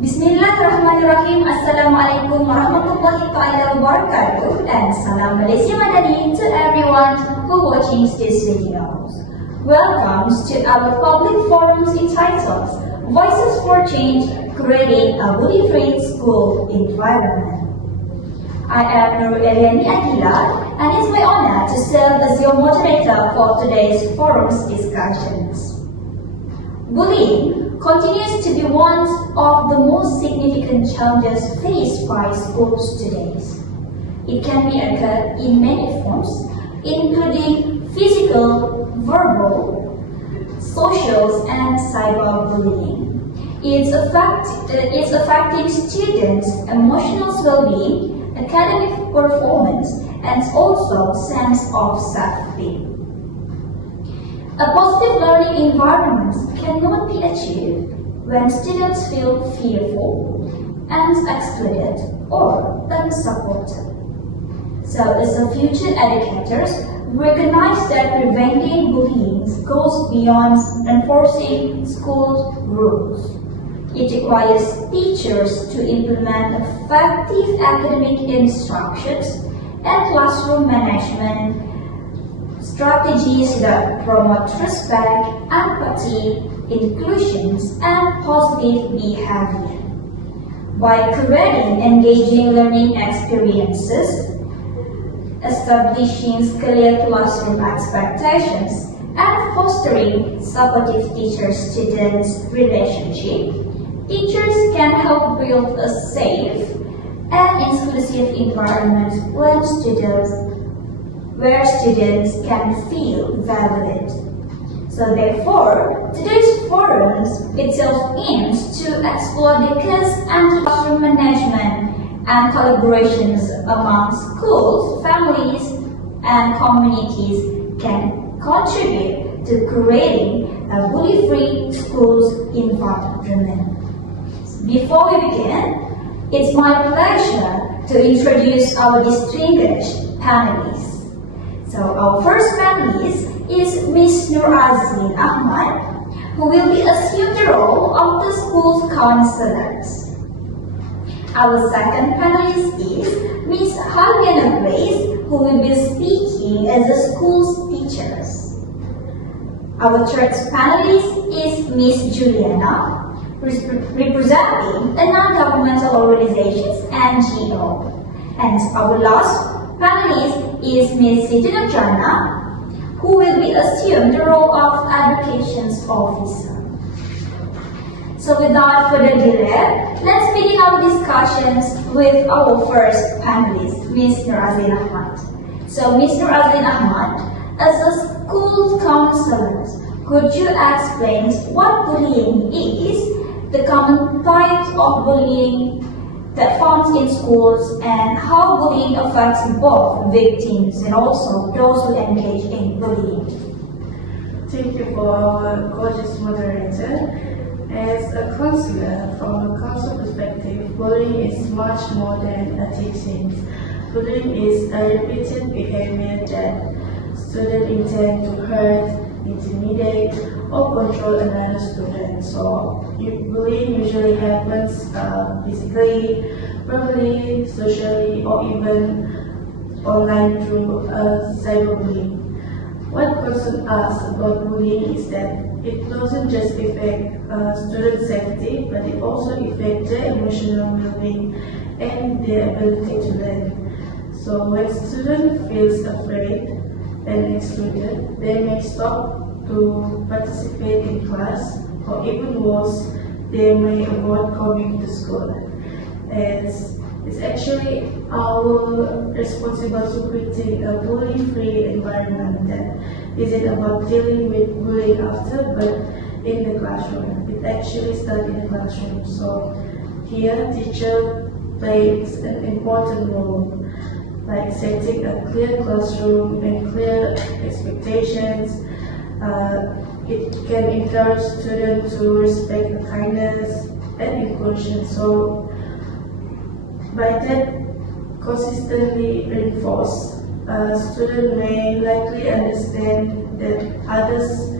Bismillahirrahmanirrahim. Assalamualaikum warahmatullahi wabarakatuh, and Salam Malaysia Madani to everyone who watching this video. Welcome to our public forums entitled Voices for Change, Creating a Bully-Free School Environment. I am Nur Eliani Akila, and it's my honor to serve as your moderator for today's forum's discussions. Bullying continues to be one of the most significant challenges faced by schools today. It can be occurred in many forms, including physical, verbal, social, and cyberbullying. It's affecting students' emotional well-being, academic performance, and also sense of self-esteem. A positive learning environment cannot be achieved when students feel fearful and excluded or unsupported. So, as a future educators, recognize that preventing bullying goes beyond enforcing school rules. It requires teachers to implement effective academic instructions and classroom management strategies that promote respect, empathy, inclusion, and positive behavior. By creating engaging learning experiences, establishing clear classroom expectations, and fostering supportive teacher-student relationship, teachers can help build a safe and inclusive environment where students can feel valued. So therefore, today's forum itself aims to explore the case and classroom management and collaborations among schools, families, and communities can contribute to creating a bully-free schools environment. Before we begin, it's my pleasure to introduce our distinguished panelists. So our first panelist is Ms. Nur Azlin Ahmad, who will be assuming the role of the school's counselors. Our second panelist is Ms. Halviana Grace, who will be speaking as the school's teachers. Our third panelist is Ms. Juliana, representing the non-governmental organizations NGO. And our last panelist is Ms. Siti Nurjana, who will be assumed the role of Education Officer. So without further delay, let's begin our discussions with our first panelist, Ms. Nur Azlin Ahmad. So Ms. Nur Azlin Ahmad, as a school counselor, could you explain what bullying is, the common types of bullying that found in schools, and how bullying affects both victims and also those who engage in bullying? Thank you for our gorgeous moderator. As a counselor, from a counsel perspective, bullying is much more than a teaching. Bullying is a repeated behavior that students intend to hurt, intimidate, or control another student. So bullying usually happens physically, verbally, socially, or even online through cyberbullying. What concerns us about bullying is that it doesn't just affect student safety, but it also affects their emotional well-being and their ability to learn. So when student feels afraid and excluded, they may stop to participate in class, or even worse, they may avoid coming to school. It's actually our responsibility to create a bully-free environment that isn't about dealing with bullying after, but in the classroom. It actually starts in the classroom. So here, teacher plays an important role, like setting a clear classroom and clear expectations. It can encourage students to respect kindness and inclusion. So by that consistently reinforced, students may likely understand that others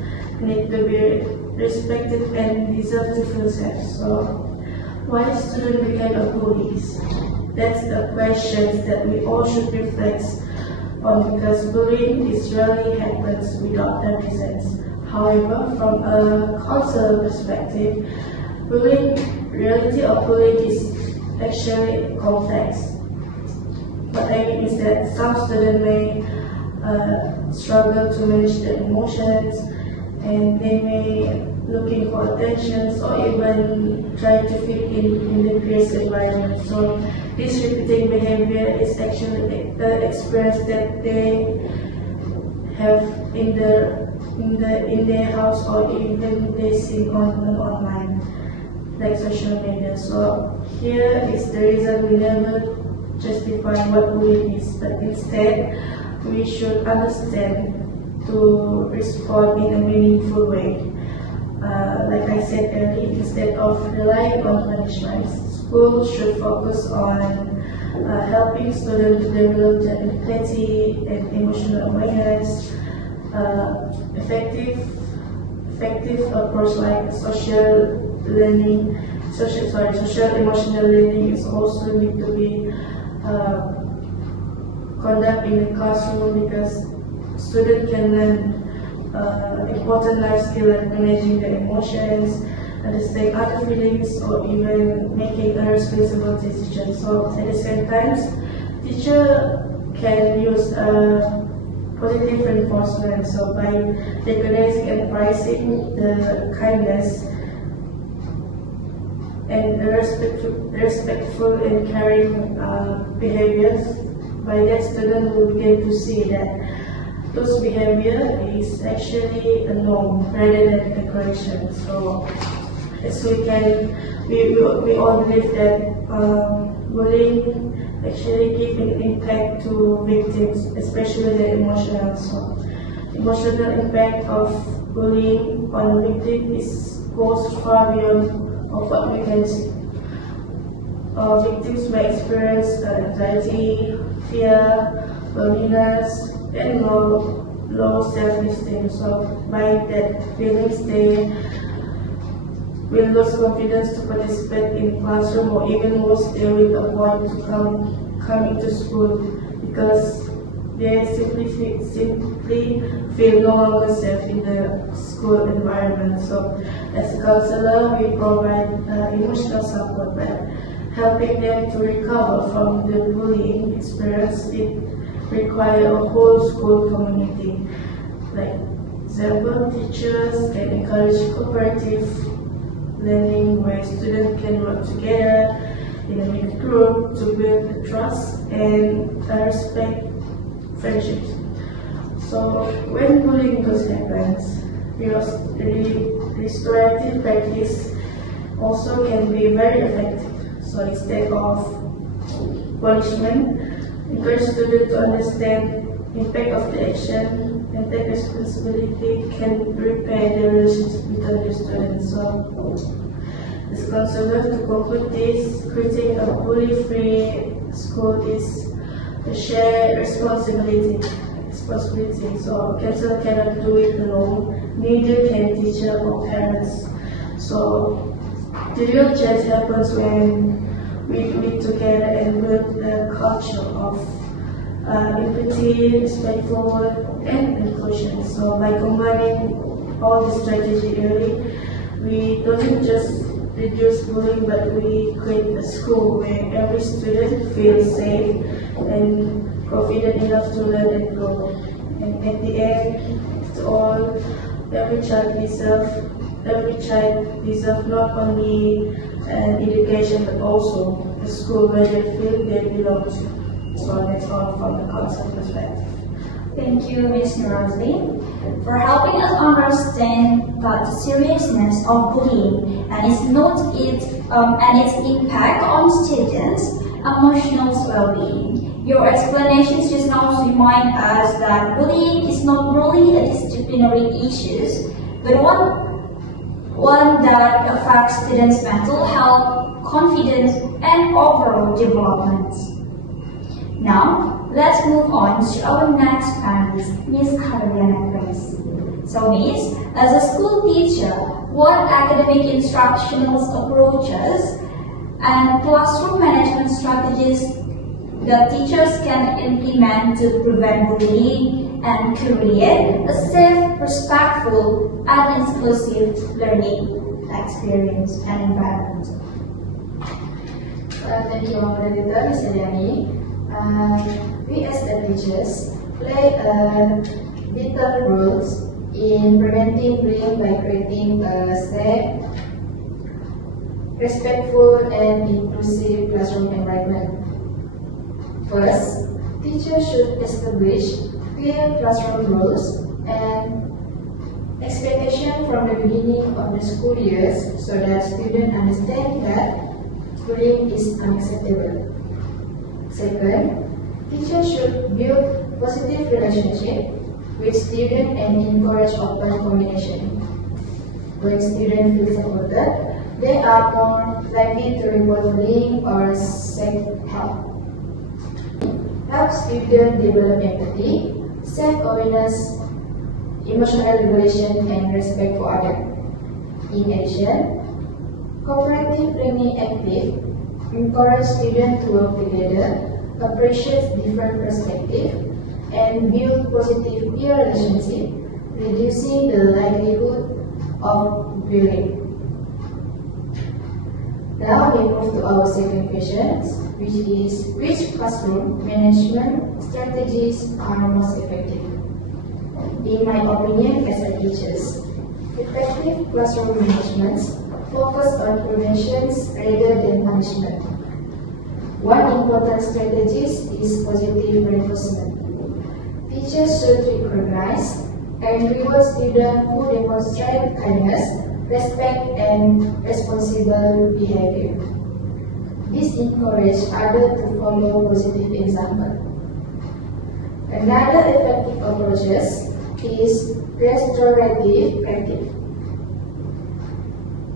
need to be respected and deserve to feel safe. So Why students became a bullies? That's a question that we all should reflect on because bullying is rarely happens without a reason. However, from a counselor perspective, reality of bullying is actually complex. What I mean is that some students may struggle to manage their emotions and they may looking for attention or even try to fit in the peers environment. So this repeating behavior is actually the experience that they have in their house or even they see on online, like social media. So here is the reason we never justify what bullying is, but instead we should understand to respond in a meaningful way. Like I said earlier, instead of relying on punishments, schools should focus on helping students develop their empathy and emotional awareness. Effective approach like social emotional learning is also need to be conducted in the classroom because students can learn important life skills like managing their emotions, understanding other feelings, or even making a responsible decision. So at the same time, teacher can use positive reinforcement. So by recognizing and praising the kindness and respectful and caring behaviors, by that student will begin to see that those behavior is actually a norm rather than a correction. So as we all believe that bullying actually give an impact to victims, especially the emotional. So emotional impact of bullying on a victim goes far beyond of what we can see. Victims may experience anxiety, fear, loneliness, and low self-esteem. So by that feelings, they will lose confidence to participate in classroom, or even worse, they will avoid to come into school because they simply feel no longer safe in the school environment. So as a counselor, we provide emotional support by helping them to recover from the bullying experience. It requires a whole school community. Like example, teachers can encourage cooperative learning where students can work together in a big group to build trust and respect friendships. So when bullying does happens, restorative practice also can be very effective. So instead of punishment, encourage students to understand impact of the action and take responsibility can repair the relationship between the students. So as counselor, to conclude this, creating a bully-free school is a shared responsibility. So counselor cannot do it alone, neither can teacher or parents. So the real change happens when we meet together and build a culture of empathy, respectful, and inclusion. So by combining all the strategy early, we don't just reduce bullying, but we create a school where every student feels safe and confident enough to learn and grow. And at the end, it's all every child deserves not only an education but also a school where they feel they belong to. So that's all from the concept perspective. Thank you, Ms. Rosalie, for helping us understand the seriousness of bullying and its impact on students' emotional well-being. Your explanations just now remind us that bullying is not merely a disciplinary issue, but one that affects students' mental health, confidence, and overall development. Now, let's move on to our next panelist, Ms. Carolina Grace. So, Ms., as a school teacher, what academic instructional approaches and classroom management strategies that teachers can implement to prevent bullying and create a safe, respectful, and inclusive learning experience and environment. Thank you, Moderator Ms. Eliani. We as the teachers play a vital role in preventing bullying by creating a safe, respectful, and inclusive classroom environment. First, teachers should establish clear classroom rules and expectations from the beginning of the school years so that students understand that bullying is unacceptable. Second, teachers should build positive relationships with students and encourage open communication. When students feel supported, they are more likely to report bullying or seek help. Help students develop empathy, self-awareness, emotional regulation, and respect for others. In addition, cooperative learning active encourage students to work together, appreciate different perspectives, and build positive peer relationships, reducing the likelihood of bullying. Now we move to our second question, which is which classroom management strategies are most effective? In my opinion, as a teacher, effective classroom management focus on prevention rather than punishment. One important strategy is positive reinforcement. Teachers should recognize and reward students who demonstrate kindness, respect, and responsible behavior. This encourages others to follow positive example. Another effective approach is restorative practice.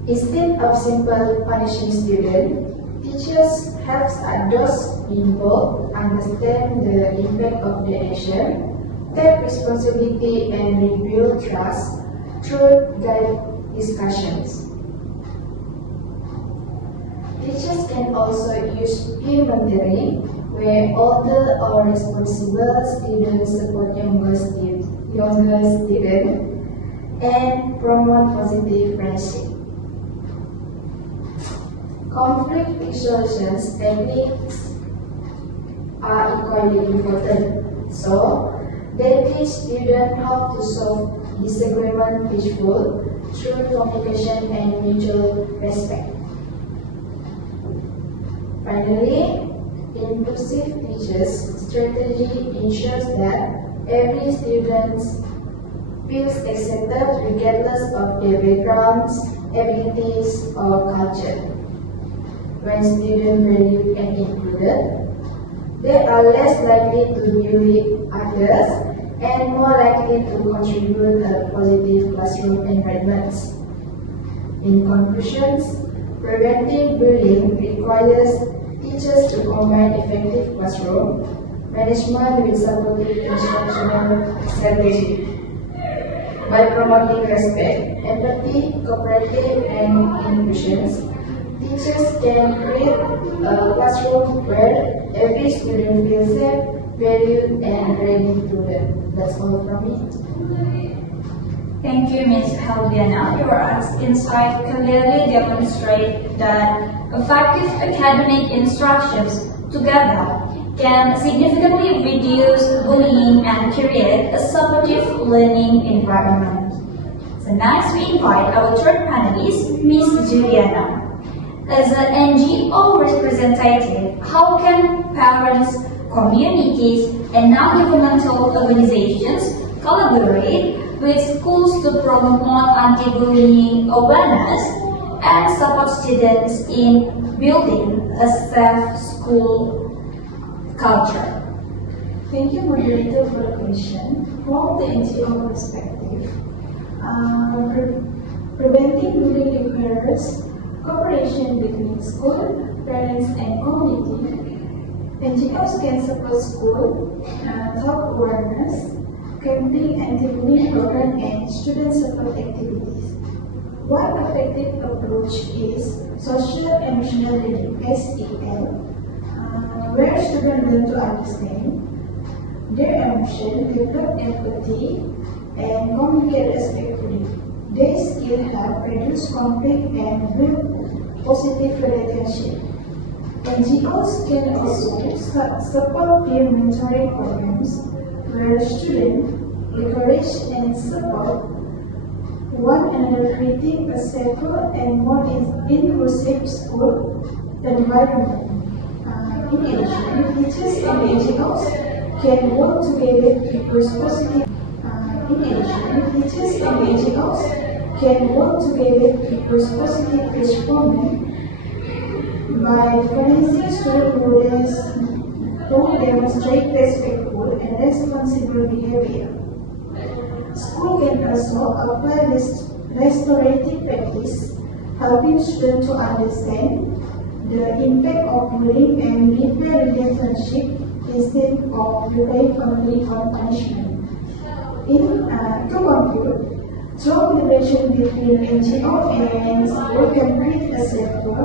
Instead of simple punishing students, teachers help those involved understand the impact of their action, take responsibility, and rebuild trust through guided discussions. Teachers can also use peer mentoring, where older or responsible students support younger students and promote positive friendship. Conflict resolution techniques are equally important, so they teach students how to solve disagreement peacefully through communication and mutual respect. Finally, inclusive teachers strategy ensures that every student feels accepted regardless of their backgrounds, abilities, or culture. When students valued and included, they are less likely to bully others and more likely to contribute to positive classroom environments. In conclusion, preventing bullying requires teachers to combine effective classroom management with supportive instructional strategy. By promoting respect, empathy, cooperative, and inclusion, teachers can create a classroom where every student feels safe, valued, and ready to learn. That's all from me. Thank you, Ms. Helviana. Your insight clearly demonstrate that effective academic instructions together can significantly reduce bullying and create a supportive learning environment. So next we invite our third panelist, Ms. Juliana. As an NGO representative, how can parents, communities, and non-governmental organizations collaborate with schools to promote anti-bullying awareness and support students in building a safe school culture? Thank you, moderator, for the question. From the NGO perspective, preventing bullying requires cooperation between school, parents, and community. NGOs can support school, talk awareness, campaign anti-bullying program, and student support activities. One effective approach is social emotional emotional learning (SEL), where students learn to understand their emotions, develop empathy, and communicate respectfully. These skills help reduce conflict and build positive relationships. NGOs can also support peer mentoring programs where students encourage and support one another, creating a safer and more inclusive school environment. In addition, teachers and NGOs can work together to push positive. Can work together to push positive performance by recognizing students who demonstrate respectful and responsible behavior. School can also apply restorative practice, helping students to understand the impact of bullying and repair relationship instead of relying only on punishment. To conclude, strong collaboration between NGO and school can create a safer,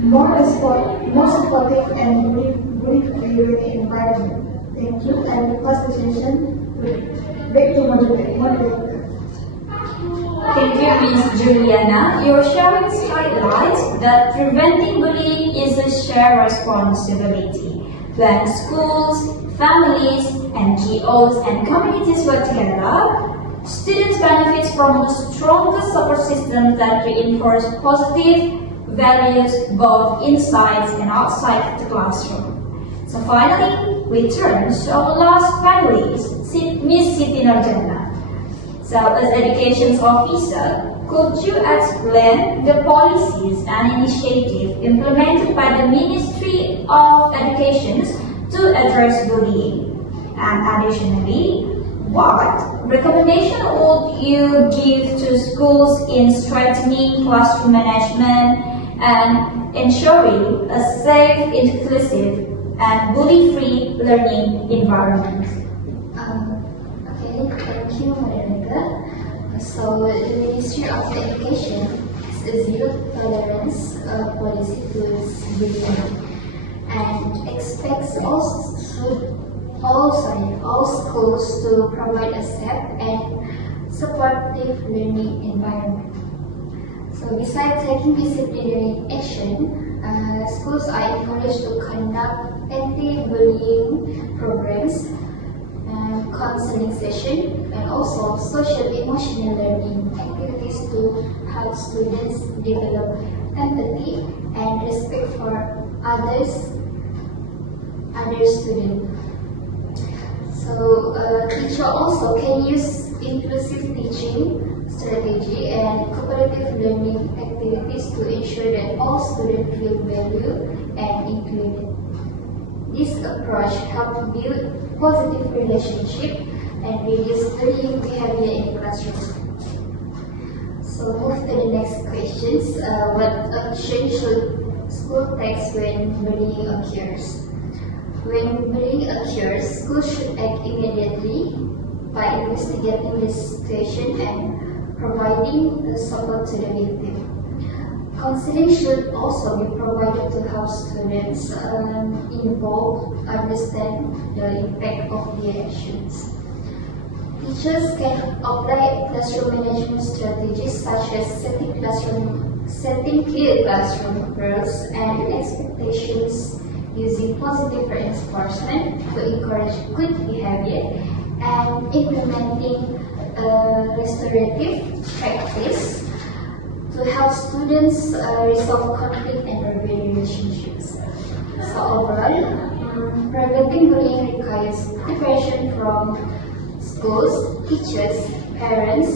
more supportive and bully-free environment. Thank you. I will pass the session back to moderator. Thank you, Ms. Juliana. Your sharing highlights that preventing bullying is a shared responsibility. When schools, families, NGOs, and communities work together, students benefit from a stronger support system that reinforce positive values both inside and outside the classroom. So finally, we turn to our last panelist, Ms. Siti Nurjana. So as education officer, could you explain the policies and initiatives implemented by the Ministry of Education to address bullying? And additionally, what recommendation would you give to schools in strengthening classroom management and ensuring a safe, inclusive, and bully-free learning environment? Okay, thank you, moderator. So, the Ministry of Education has a zero tolerance policy towards bullying and expects all schools to provide a safe and supportive learning environment. So, besides taking disciplinary action, schools are encouraged to conduct anti-bullying programs, counseling sessions, and also social emotional learning activities to help students develop empathy and respect for other students. So, teacher also can use inclusive teaching strategy and cooperative learning activities to ensure that all students feel valued and included. This approach helps build positive relationships and reduce bullying behavior in the classroom. So, move to the next questions. What action should school take when bullying occurs? When bullying occurs, schools should act immediately by investigating the situation and providing the support to the victim. Counseling should also be provided to help students involved understand the impact of their actions. Teachers can apply classroom management strategies such as setting clear classroom rules and expectations, using positive reinforcement to encourage good behavior, and implementing restorative practice to help students resolve conflict and repair relationships. So overall, preventing bullying requires preparation from schools, teachers, parents,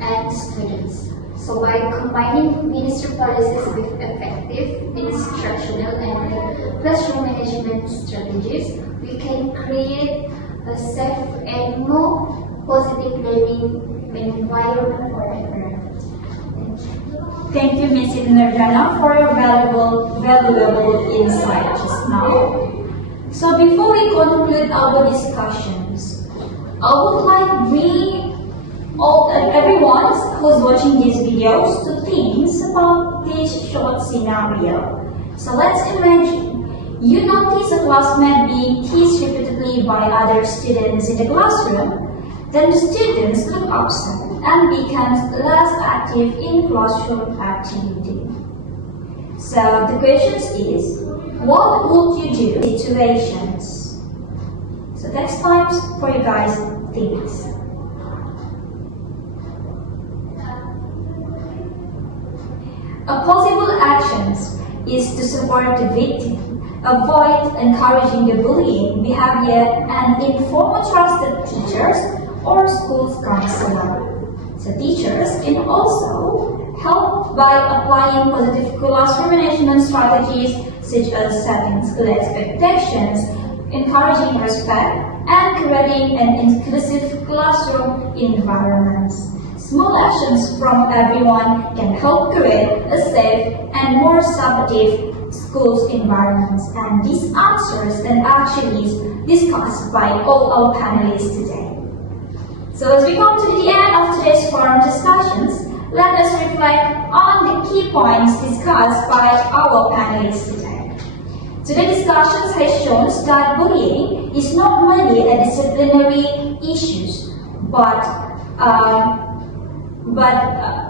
and students. So by combining ministry policies with effective instructional and classroom management strategies, we can create a safe and more positive learning environment for everyone. Thank you, Ms. Nurjana, for your valuable insight just now. So before we conclude our discussions, I would like to bring everyone who's watching these videos to think about this short scenario. So let's imagine you notice a classmate being teased repeatedly by other students in the classroom. Then the students look upset and becomes less active in classroom activity. So the question is, what would you do in situations? So next time for you guys think. A possible actions is to support the victim, avoid encouraging the bullying behavior, and inform trusted teachers or school counselor. So teachers can also help by applying positive classroom management strategies such as setting school expectations, encouraging respect, and creating an inclusive classroom environment. Small actions from everyone can help create a safe and more supportive school environment. And these answers and actions discussed by all our panelists today. So as we come to the end of today's forum discussions, let us reflect on the key points discussed by our panelists today. Today's discussions has shown that bullying is not merely a disciplinary issue, but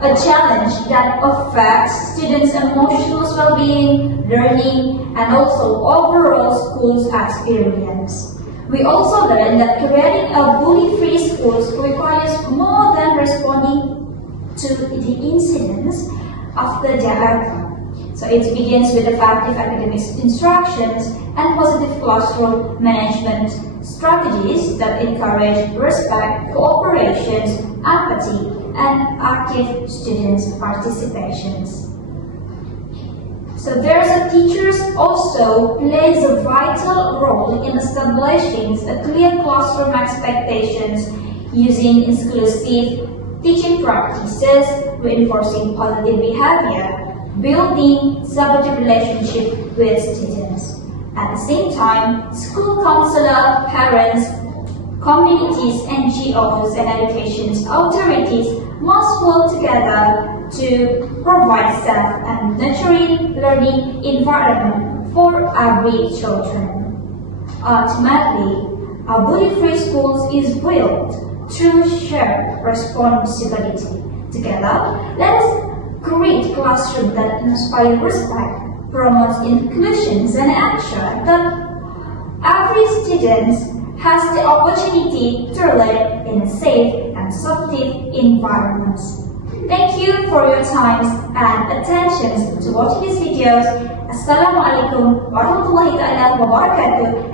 a challenge that affects students' emotional well-being, learning, and also overall school's experience. We also learned that creating a bully-free school requires more than responding to the incidents after they occur. So it begins with effective academic instructions and positive classroom management strategies that encourage respect, cooperation, empathy, and active students' participations. So teachers also plays a vital role in establishing a clear classroom expectations using inclusive teaching practices, reinforcing positive behavior, building supportive relationship with students. At the same time, school counselor, parents, communities, NGOs, and education authorities must work together to provide safe and nurturing learning environment for every children. Ultimately, a bully-free school is built through shared responsibility. Together, let us create classrooms that inspire respect, promote inclusion, and ensure that every student has the opportunity to learn in a safe and supportive environment. Thank you for your time and attention to watching these videos. Assalamualaikum warahmatullahi wabarakatuh.